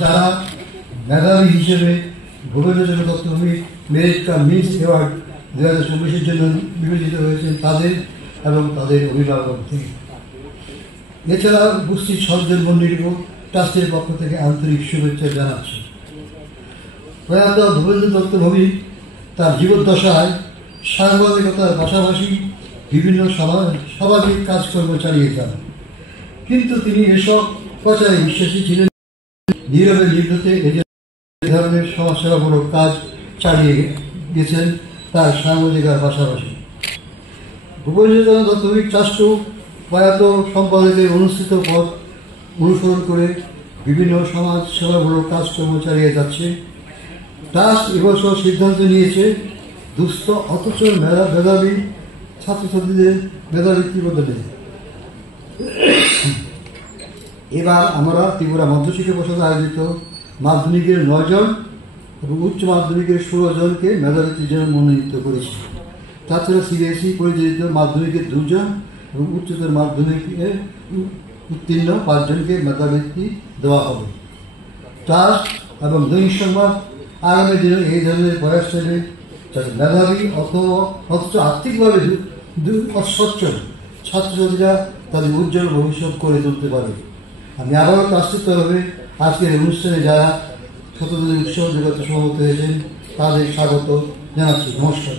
যারা মেধাবী হিসেবে Bhupendrachandra Dutta merit cum means award 2024 জন্য বিবেচিত হয়েছেন তাদের এবং তাদের অভিভাবকদের। এছাড়া উপস্থিত 6 জন মন্ডলীকে ট্রাস্টের পক্ষ থেকে আন্তরিক শুভেচ্ছা জানাচ্ছি। প্রয়াত ভূপেন্দ্র দত্ত ভৌমিক তার জীবদ্দশায় সাংবাদিকতার পাশাপাশি বিভিন্ন সামাজিক কাজকর্ম চালিয়ে যান, কিন্তু তিনি এসব প্রচারে বিশ্বাসী ছিলেন। নীরবে নির্ভীতে এই ধরনের সমাজসেবামূলক কাজ চালিয়ে গেছেন তার সাংবাদিকতার পাশাপাশি। ভূপেন্দ্রচন্দ্র দত্ত ভৌমিক ট্রাস্ট প্রয়াত সম্পাদকের অনুষ্ঠিত পথ অনুসরণ করে বিভিন্ন সমাজ সেবামূলক কাজকর্ম চালিয়ে যাচ্ছে। ট্রাস্ট এবছর সিদ্ধান্ত নিয়েছে দুস্থ অথচ মেধাবী ছাত্রছাত্রীদের মেধাবৃত্তি বদলে এবার আমরা ত্রিপুরা মধ্যশিক্ষা পর্ষদ আয়োজিত মাধ্যমিকের 9 জন এবং উচ্চ মাধ্যমিকের 16 জনকে মেধাবৃত্তির জন্য মনোনীত করেছি। তাছাড়া সিবিএসই পরিচালিত মাধ্যমিকের 2 জন এবং উচ্চতর মাধ্যমিকে উত্তীর্ণ 5 জনকে মেধাবৃত্তি দেওয়া হবে। ট্রাস্ট এবং দৈনিক সংবাদ আগামী দিনে এই ধরনের প্রয়াস চালিয়ে যাতে মেধাবী অথচ আর্থিকভাবে অসচ্ছল ছাত্রছাত্রীরা তাদের উজ্জ্বল ভবিষ্যৎ করে তুলতে পারে। আমি আবারও ট্রাস্টের তরফে আজকের অনুষ্ঠানে যারা শতদিনের উৎসব জগতে সমবেত হয়েছেন তাদের স্বাগত জানাচ্ছি। নমস্কার।